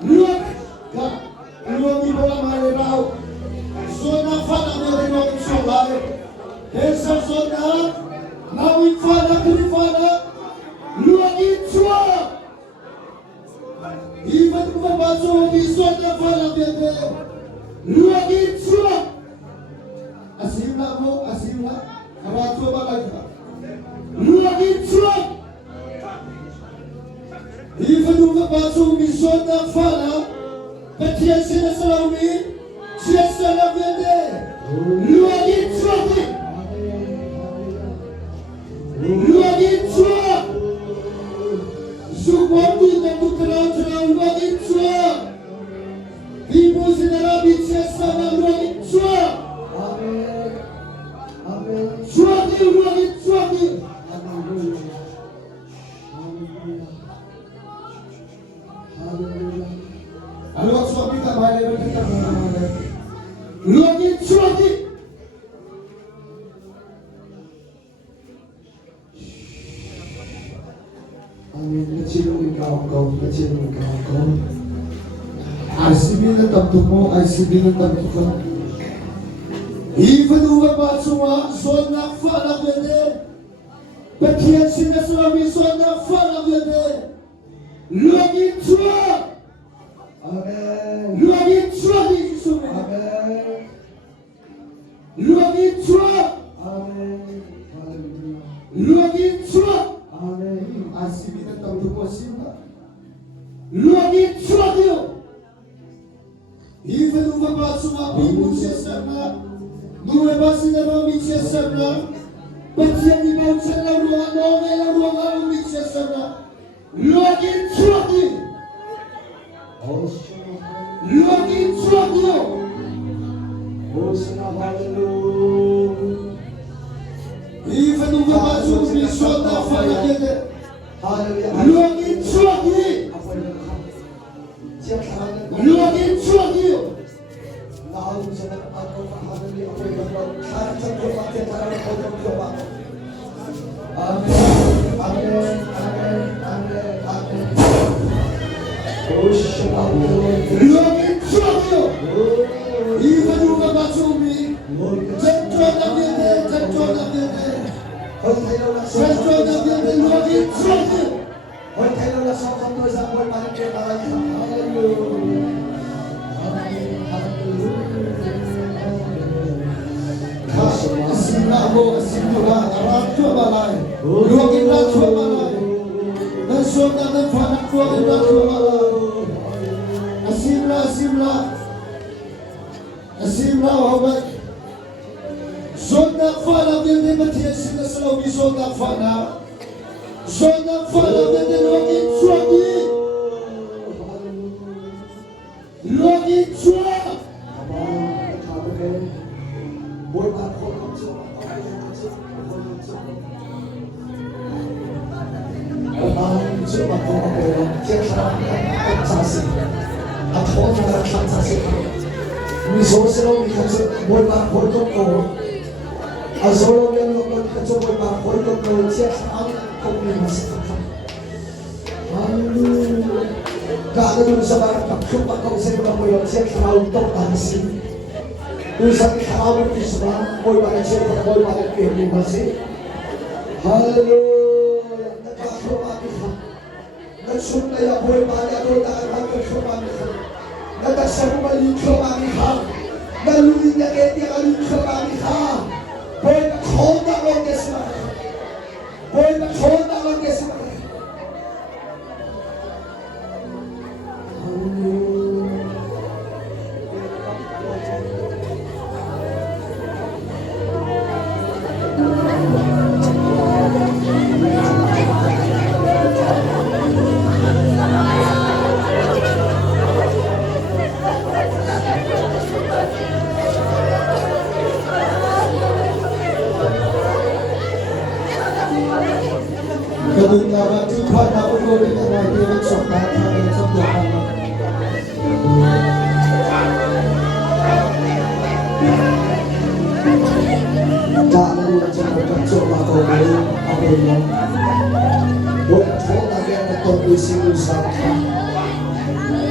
Look, God, Lord, people are married out. So now, Father, we are not so high. There's some so now we Father, to the Father, Lord, it's true. Even if the battle is so the Father, Lord, it's true. Asimla mo, asimla, arato balaga. Lord, it's true. Even if the battle is so the Father, but yes, in the Salami, yes, I love you there. Lord, it's true. Lord, it's true. Support me that to crown, Lord, it's true. People in the Arabic, yes, I love you, it's true. Amen. Amen. True, Lord, it's true. Hallelujah. Hallelujah. Alors, soit plus capable de faire Lord, it's true. Amen. Let's go. I see me the top to mo. I see me the top to go. Even though about so not follow with it, but yes, in the Salami, so not follow with it. Lord, it's true. Amen. Lord, it's true. Amen. Lord, it's true. Amen. Hallelujah. Lord, it's true. Amen. I see me the top to go. Lord, it's true. Even though about some people say something. Nous est passé devant Michel Sabla, Baptiste Nimon Sabla, non, mais la loi, Michel Sabla. Lord, it's true. Lord, it's true. Even though the battle is short of fire, Lord, it's true. Lord, it's true.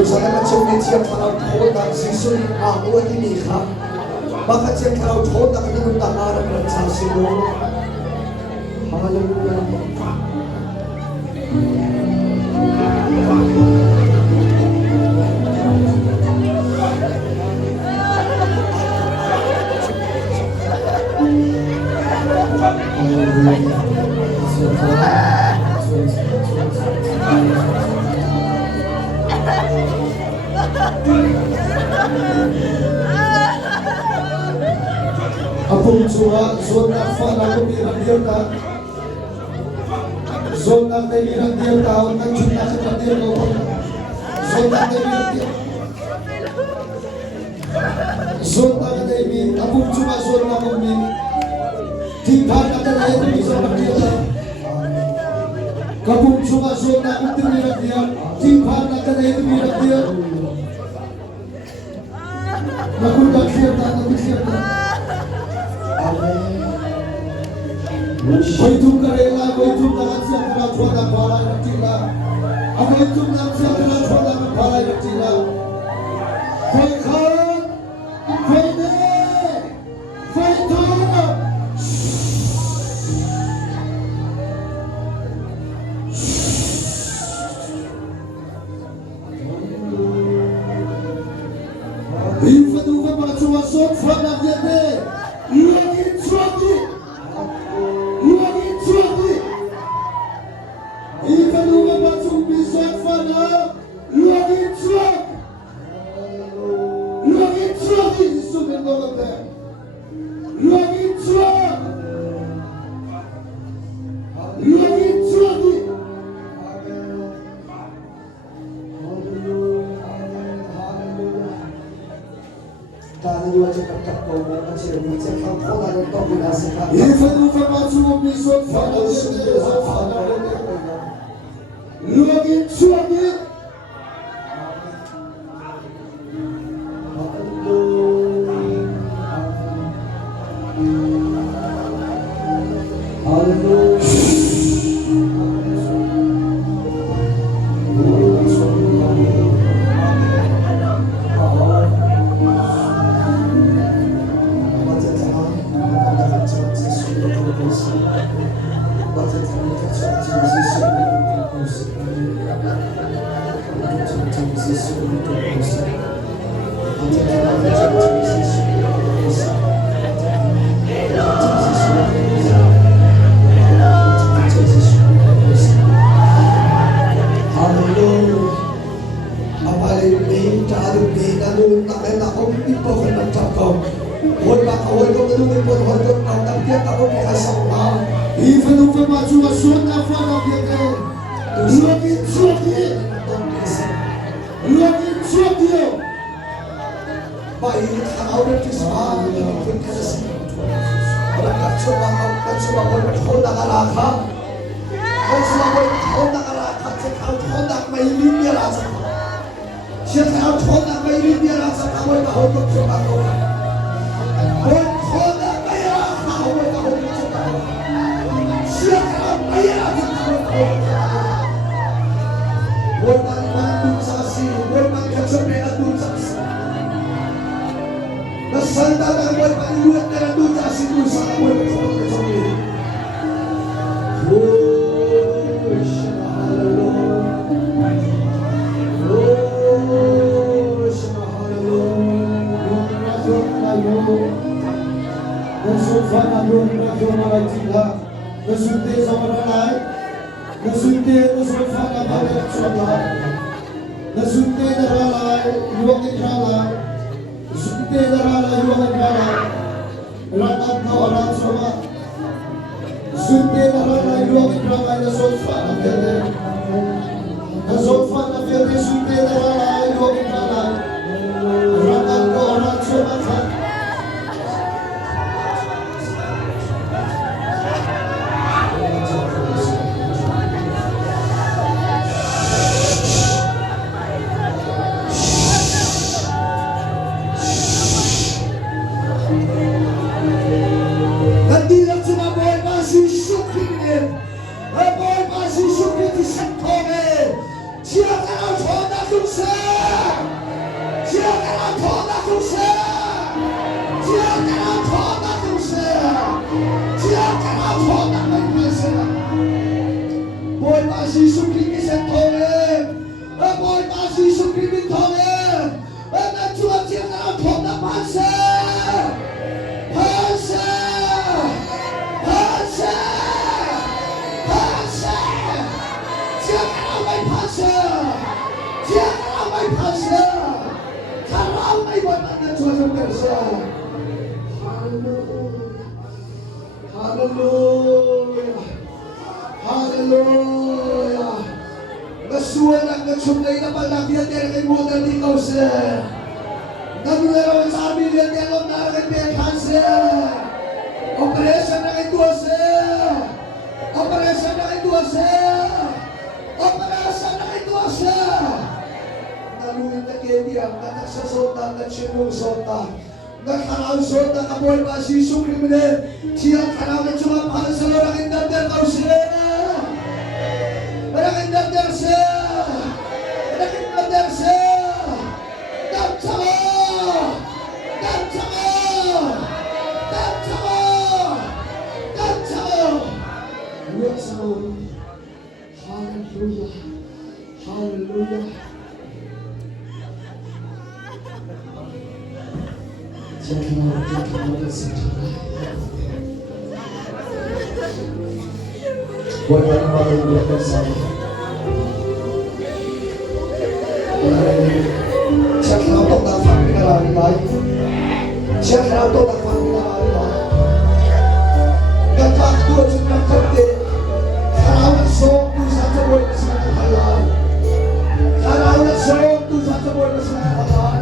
sa naman siya may siya parang tuhod ang sisunin ako at inika. Bakit siya parang tuhod ang nanundangarap ng sasino. Hallelujah. Apung suha zona fana ko bilang dia ta zona te bilang dia ta unang cinta seperti ko zona te bilang dia zona te bilang apung suha zona ko ni tinggal kata dia tu bisa dia ta kapung suha zona ko bilang dia tinggal kata dia tu bilang dia nakuda siapa nakuda siapa कोई तुम करेगा कोई तुम नरक से अपना छोटा पाला रखेगा अब कोई तुम नरक से अपना छोटा पाला रखेगा कोई खाओ कोई नहीं कोई तो If you want to watch out from the day, you are in trouble. You are in trouble. If you want to be shot for now, you are in trouble. You are in trouble. This is something over there. You are in trouble. You are in trouble. Tahan niyo sa pagkakbo mo at siya rin sa kaukulan ng topo na sa kapag. Even if I'm not to be so far, I'll see you so far. Look into it. Even if I'm not to a son of your day, look into it. Look into it. By how it is hard, you can see. But I'm sure that's what I'm going to hold the Galaka. That's what I'm going to hold the Galaka. Check out hold that my Libya Raza. Check out hold that my Libya Raza. I'm going to hold the Tobacco. Hold that my Raza. I'm going to hold the Tobacco. Check out my Raza. Huwag man mandun sa kasi, huwag man kasabi na dun sa kasi. Nasanda na huwag man iluwat na dun sa kasi dun sa huwag man kasabi. Oh, Shemahalalo. Oh, Shemahalalo. Yung razon na yun. Nasunfa na yun, razon na nagtila. Nasunti sa maranay. Nasunti na sunfa na bagay at sunfa. Nasunti na ralay, luwag at ralay. Nasunti na ralay, luwag at ralay. Ratag na warat sama. Nasunti na ralay, luwag at ralay na sunfa na pwede. Na sunfa na pwede, sunti na ralay, luwag at ralay. Ratag na warat sama. Boy, Masi Shukri, Santome, Chia Kana Chona Dukse. chúng sẽ chia cái nào thọ ta chúng sẽ chia cái nào thọ ta mình phải sẽ bồi ta Jesus Christ sẽ thọ em bồi ta Jesus Christ thọ em ta Chúa chia cái nào thọ ta phải sẽ Hallelujah. Nasuan ang nagsumlay na palagyan niya kay Buddha di Kause. Nagulero ang sabi niya niya lang na kay Bekanse. Operation na kay Duase. Operation na kay Duase. Operation na kay Duase. Naluin na kaya niya na nagsasota na sinusota. Nagkakausot na kapoy pa si Sukrimine. Siyang karawin sumapahal sa lorang indandar Kause. Berakin derse, berakin derse, dan sama, lihat sama, haleluya, haleluya. Jangan bersedih. Buat orang yang melakukan saya, siapa yang tahu tentang pengenalan lain, siapa yang tahu tentang pengenalan lain, dan waktu juga kerja, kalau sok tu saja boleh bersama Allah, kalau sok tu saja boleh bersama Allah.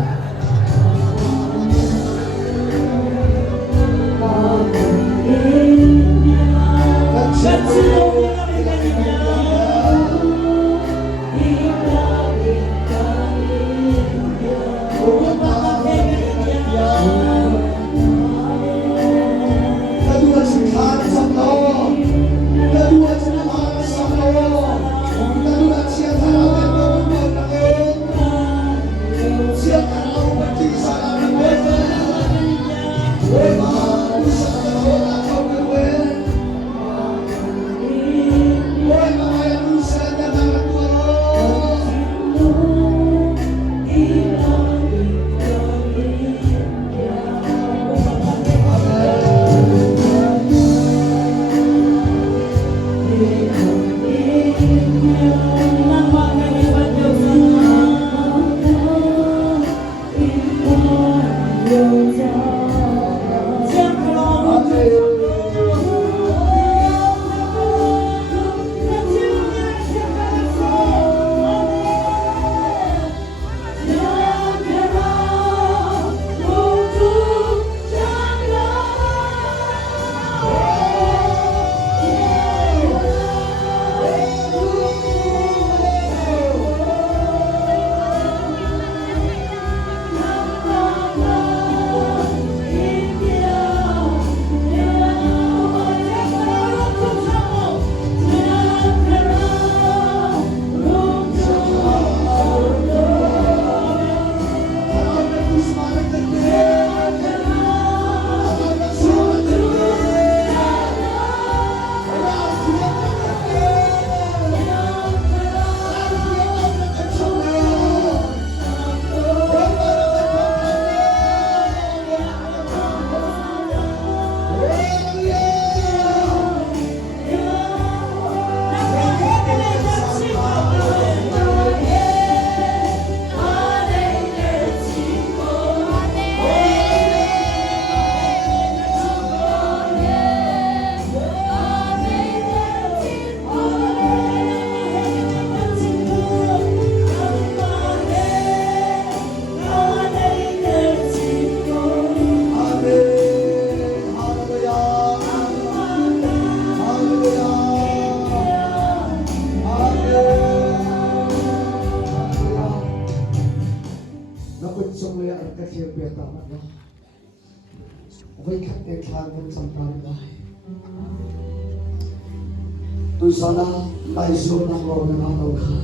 Tôi sau đó lại xuống năng lộ năng lộ khá